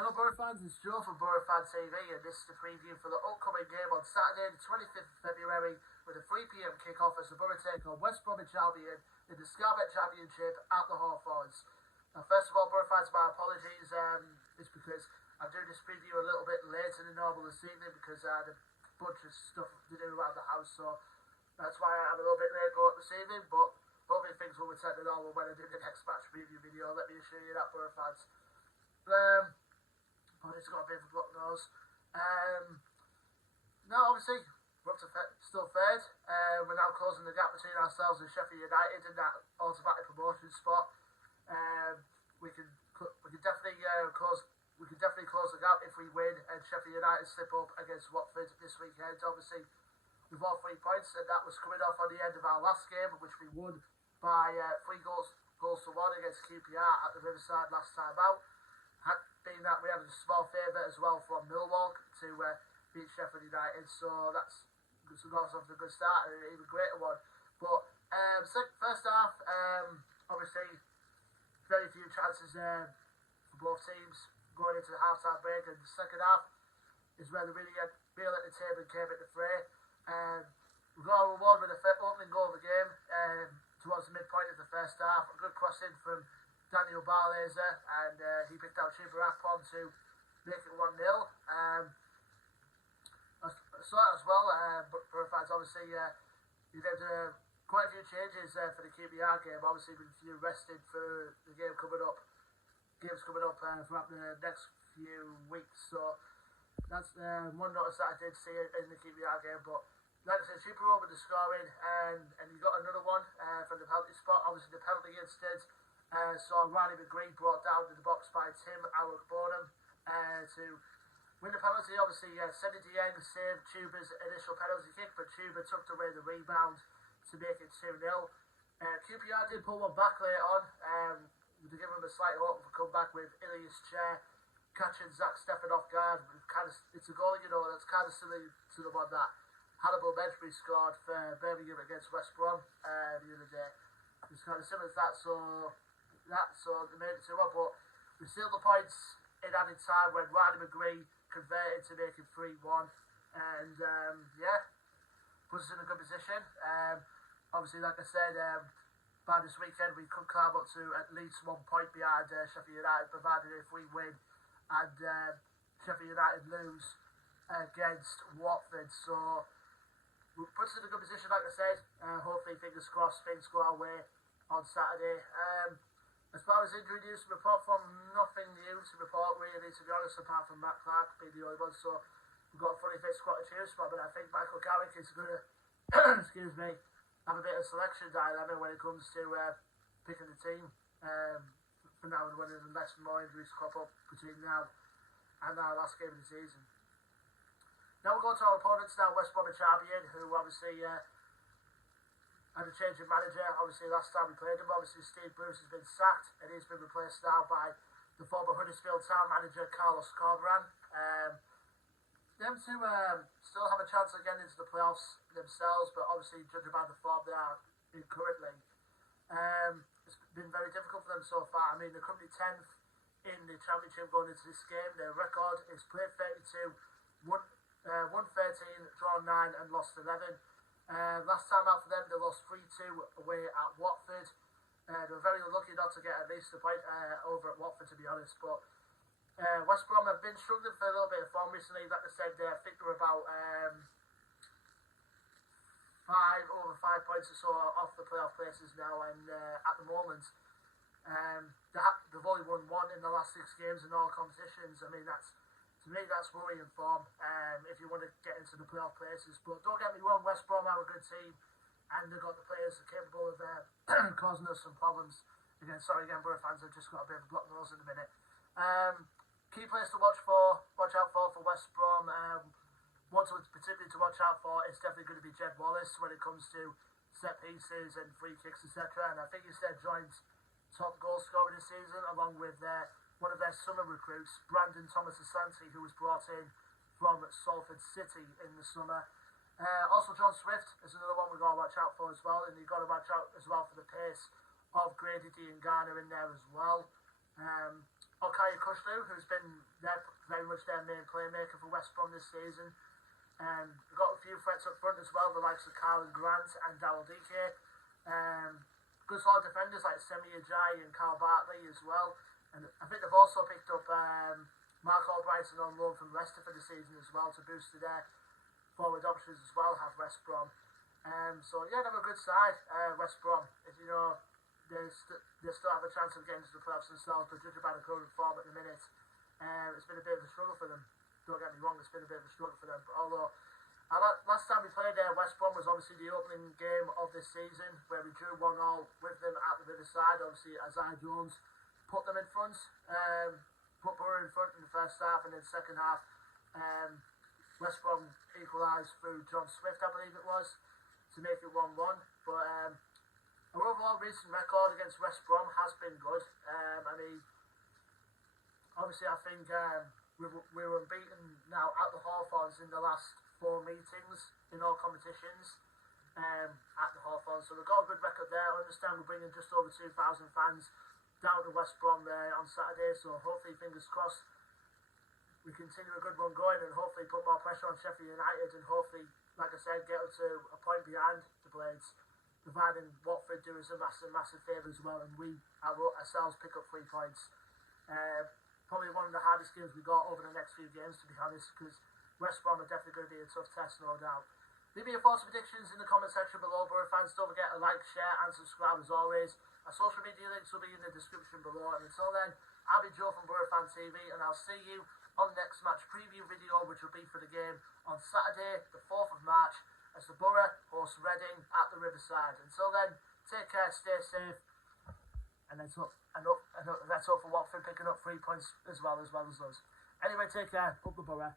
Hello Boro fans, it's Joe from Boro Fan TV and this is the preview for the upcoming game on Saturday the 25th of February with a 3 PM kick-off as the Boro take on West Bromwich Albion in the Scarlet Championship at the Hawthorns. Now first of all Boro fans, my apologies, it's because I'm doing this preview a little bit later than normal this evening because I had a bunch of stuff to do around the house, so that's why I'm a little bit late going this evening, but hopefully things will return to normal when I do the next match preview video, let me assure you that Boro fans. But it's got a bit of a block nose. Now, obviously, we're up to still third. We're now closing the gap between ourselves and Sheffield United in that automatic promotion spot. We can definitely close the gap if we win and Sheffield United slip up against Watford this weekend. Obviously, we've all 3 points, and that was coming off on the end of our last game, which we won by 3 goals to 1 against QPR at the Riverside last time out. Being that we had a small favour as well from Millwall to beat Sheffield United, so that's got us off to a good start and an even greater one. But first half, obviously very few chances for both teams going into the half-time break, and the second half is where the real entertainment came into fray. We got our reward with the opening goal of the game towards the midpoint of the first half. A good crossing from Daniel Barlaser, and he picked out Chuba Akpom to make it 1-0. So that as well, but for fans, obviously, you did quite a few changes for the QPR game, obviously with a few rested for the games coming up throughout the next few weeks. So that's one notice that I did see in the QPR game, but like I said, Chuba over the scoring, and you got another one from the penalty spot, obviously the penalty instead. So Riley McGree brought down to the box by Tim Bonham to win the penalty. Obviously, Sedi Dieng saved Chuba's initial penalty kick, but Chuba tucked away the rebound to make it 2-0. QPR did pull one back later on to give him a slight hope for comeback with Ilias Chair catching Zach Steffen off guard. It's a goal, that's kind of similar to the one that Hannibal Medbury scored for Birmingham against West Brom the other day. It's kind of similar to that, so they made it 2-1, but we sealed the points in added time when Riley McGree converted to make it 3-1, and puts us in a good position. Obviously, like I said, by this weekend we could climb up to at least 1 point behind Sheffield United, provided if we win and Sheffield United lose against Watford. So we put us in a good position, like I said. Hopefully, fingers crossed, things go our way on Saturday. As far as injury news to report from, nothing new to report really, to be honest, apart from Matt Clark being the only one. So we've got a funny face squad to choose from, but I think Michael Carrick is going to, excuse me, have a bit of selection dilemma when it comes to picking the team for now and when, unless more injuries crop up between now and our last game of the season. Now we'll go to our opponents now, West Bromwich Albion, who obviously had a change in manager. Obviously last time we played him, obviously Steve Bruce has been sacked and he's been replaced now by the former Huddersfield Town manager Carlos Corberan. Them two still have a chance of getting into the playoffs themselves, but obviously judging by the form they are in currently, it's been very difficult for them so far. I mean, they're currently 10th in the championship going into this game. Their record is played 32, won 13, drawn 9 and lost 11. Last time out for them, they lost 3-2 away at Watford. They were very unlucky not to get at least a point over at Watford, to be honest. But West Brom have been struggling for a little bit of form recently. Like I said, I think they're about 5 points or so off the playoff places now. And at the moment, they've only won 1 in the last 6 games in all competitions. I mean, to me, that's worrying form if you want to get into the playoff places. But don't get me wrong, West Brom are a good team, and they've got the players that are capable of causing us some problems. Again, Boro fans, I've just got a bit of a block nose in a minute. Key players to watch out for West Brom. One particularly to watch out for is definitely going to be Jed Wallace when it comes to set pieces and free kicks, etc. And I think he's joined top goal scorer this season, along with one of their summer recruits, Brandon Thomas Asante, who was brought in from Salford City in the summer. Also, John Swift is another one we've got to watch out for as well, and you've got to watch out as well for the pace of Grady Diangana in there as well. who's been very much their main playmaker for West Brom this season. We've got a few threats up front as well, the likes of Carl and Grant and Darryl DK. Good solid defenders like Semi Ajayi and Carl Bartley as well. And I think they've also picked up Mark Albrighton on loan from Leicester for the season as well to boost their forward options as well, have West Brom. So yeah, they're a good side, West Brom. If you know, they still have a chance of getting to the playoffs themselves, but judging by the current form at the minute, it's been a bit of a struggle for them. Don't get me wrong, it's been a bit of a struggle for them. But although last time we played West Brom was obviously the opening game of this season, where we drew 1-0 with them at the Riverside. Obviously, Isaiah Jones put them in front, put Boro in front in the first half, and then second half, West Brom equalised through John Swift, I believe it was, to make it 1-1. But our overall recent record against West Brom has been good. I mean, obviously, I think we were unbeaten now at the Hawthorns in the last 4 meetings in all competitions at the Hawthorns. So we've got a good record there. I understand we're bringing just over 2,000 fans down to West Brom there on Saturday. So hopefully, fingers crossed, we continue a good run going and hopefully put more pressure on Sheffield United and hopefully, like I said, get up to a point behind the Blades, providing Watford do us a massive favour as well, and we ourselves pick up 3 points. Probably one of the hardest games we got over the next few games, to be honest, because West Brom are definitely going to be a tough test, no doubt. Leave me your thoughts and predictions in the comment section below. Boro fans, don't forget to like, share and subscribe as always. Our social media links will be in the description below. And until then, I'll be Joe from Boro Fan TV, and I'll see you on the next match preview video, which will be for the game on Saturday, the 4th of March, as the Boro host Reading at the Riverside. Until then, take care, stay safe, and let's hope for Watford picking up 3 points as well as us. Anyway, take care. Up the Boro.